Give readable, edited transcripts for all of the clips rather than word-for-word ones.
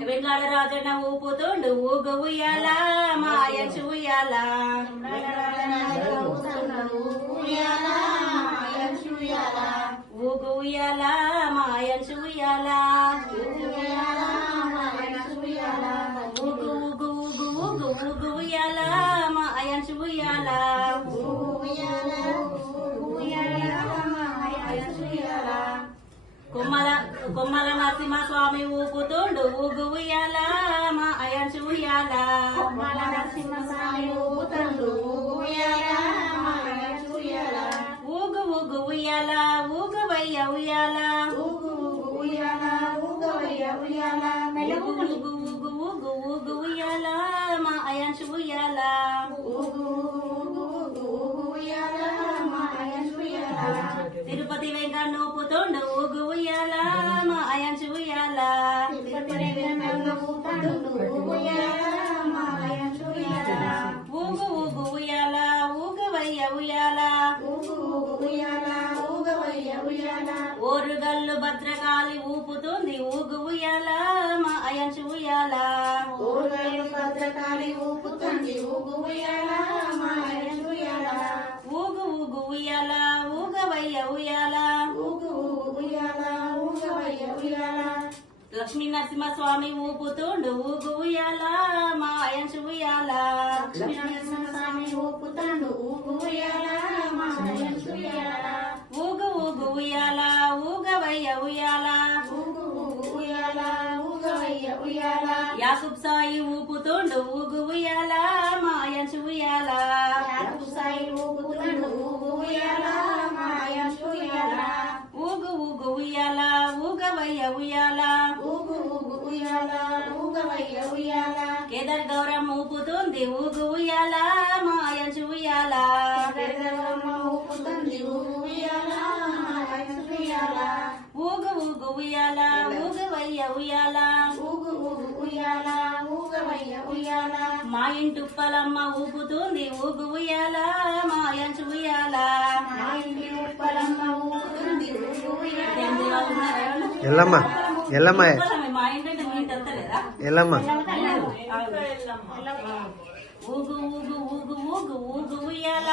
వెంగాడ రాజన్న ఊపుతుండు ఊగు ఉయ్యాల మాయంచు ఉయ్యాల ఊగు ఉయ్యాల మాయంచు ఉయ్యాల ఊగు ఊగు ఊగు ఊగు ఊగు ఉయ్యాల మాయంచు ఉయ్యాల కొమ్మల నరసింహ స్వామి ఊపుతుండు ఊగు ఉయ్యాల మా అయంచు ఉయ్యాల కొమ్మల నరసింహ స్వామి ఊపుతుండు ఊగు ఉయ్యాల మా అయంచు ఉయ్యాల ఊగు ఊగు ఉయ్యాల ఊగవయ్య ఉయ్యాల ఊగు ఊగు ఉయ్యాల ఊగవయ్య ఉయ్యాల ఊగు ఊగు ఊగు ఊగు ఊగు ఉయ్యాల మా అయంచు ఉయ్యాల ఊగు ఊగు ఊగు ఊగు ఉయ్యాల మా అయంచు ఉయ్యాల తిరుపతి వెంకన్న ఊపుతుండు ఊగు ఉయ్యాల మా అయంచు ఉయ్యాల ఊగు ఊగు ఉయ్యాల ఊగవయ్య ఉయ్యాల ఓరుగల్లు భద్రకాళి ఊపుతుంది ఊగు ఉయ్యాల మా అయంచు ఉయ్యాల భద్రకాళి ఊపుతుంది ఊగు ఉయ్యాల మా అయంచు ఉయ్యాల ఊగు ఊగు ఉయ్యాల ఊగవయ్య ఉయ్యాల ఊగు ఊగు ఉయ్యాల ఊగవయ్య ఉయ్యాల లక్ష్మీ నరసింహ స్వామి ఊపుతుండు ఊగు ఉయ్యాల మా అయంచు ఉయ్యాల లక్ష్మీ నరసింహ స్వామి ఊపుతుండు ఊగు ఉయ్యాల మా అయంచు ఉయ్యాల ఊగు ఊగు ఉయ్యాల ఊగవయ్య ఉయ్యాల ఊగు ఊగు ఉయ్యాల ఊగవయ్య ఉయ్యాల యాకూబ్ సాయి ఊపుతుండు ఊగు ఉయ్యాల మా అయంచు ఉయ్యాల యాకూబ్ సాయి ఊపుతుండు ఊగు ఉయ్యాల మా అయంచు ఉయ్యాల ఊగు ఊగు ఉయ్యాల ఊగవయ్య ఉయ్యాల ఊగు ఊగు ఉయ్యాల ఊగవయ్య ఉయ్యాల కేదార్ గౌరమ్మ ఊపుతుంది ఊగు ఉయ్యాల మా అయంచు ఉయ్యాల ఊపుతుంది ఊగు ఉయ్యాల మా అయంచు ఉయ్యాల ఊగు ఊగు ఉయ్యాల ఊగవయ్య ఉయ్యాల ఊగు ఊగు ఉయ్యాల ఊగవయ్య ఉయ్యాల మా ఇంటి ఉప్పలమ్మ ఊపుతుంది ఊగు ఉయ్యాల మా అయంచు ఉయ్యాల మా ఇంటి ఉప్పలమ్మ ఊపుతుంది ఊగు ఉయ్యాల ఎల్లమ్మ ఎల్లమ్మ మా ఇంటి వస్తలేదా ఎల్లమ్మ ఊగు ఊగు ఊగు ఊగు ఊగు ఉయ్యాల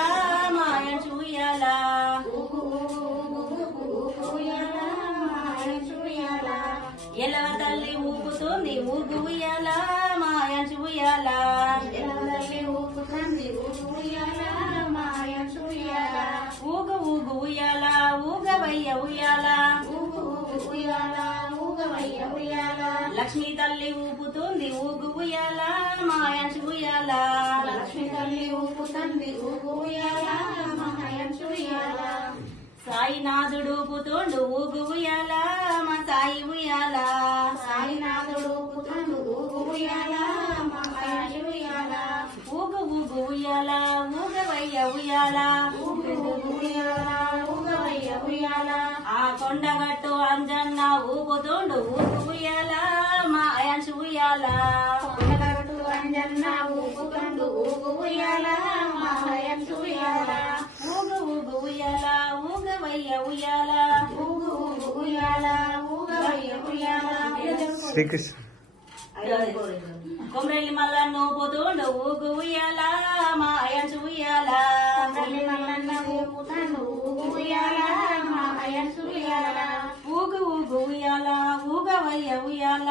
మా అయంచు ఉయ్యాల ఊగు ఊగు ఊగు ఊగు ఉయ్యాల మా అయంచు ఉయ్యాల ఎల్లవ తల్లి ఊపుతుంది ఊగు ఉయ్యాల మా అయంచు ఉయ్యాల ఎల్లవ తల్లి ఊపుతుంది ఊగు ఉయ్యాల మా అయంచు ఉయ్యాల ఊగు ఊగు ఉయ్యాల ఊగవయ్య ఉయ్యాల ఊగు ఊగు ఉయ్యాల ఊగవయ్య ఉయ్యాల లక్ష్మీ తల్లి ఊపుతుంది ఊగు ఉయ్యాల మా అయంచు ఉయ్యాల లక్ష్మీ తల్లి ఊపుతుంది ఊగు ఉయ్యాల మా అయంచు ఉయ్యాల సాయినాథుడు ఊపుతుండు ఊగు ఉయ్యాల మా సాయి ఉయ్యాల సాయినాథుడు ఊపుతుండు ఊగు ఉయ్యాల మా సాయి ఉయ్యాల ఊగు ఊగు ఉయ్యాల ఊగవయ్య ఉయ్యాల ఊగు ఊగు ఉయ్యాల ఊగవయ్య ఉయ్యాల ఆ కొండగట్టు అంజన్న ఊపుతుండు ఊగు ఉయ్యాల మా అయంచు ఉయ్యాల కొండగట్టు అంజన్న ఊపుతుండు ఊగు ఉయ్యాల మా అయంచు ఉయ్యాల ఊగు ఊగు ఉయ్యాల ఊగవయ్య ఉయ్యాల ఊగు ఊగు ఉయ్యాల ఊగవయ్య ఉయ్యాల శ్రీకృష్ణ కొమ్రెల్లి మల్లన్న ఊపుతుండు ఊగు ఉయ్యాల మా అయంచు ఉయ్యాల కొమ్రెల్లి మల్లన్న ఊపుతుండు ఊగు ఉయ్యాల మా అయంచు ఉయ్యాల ఊగు ఊగు ఉయ్యాల ఊగవయ్య ఉయ్యాల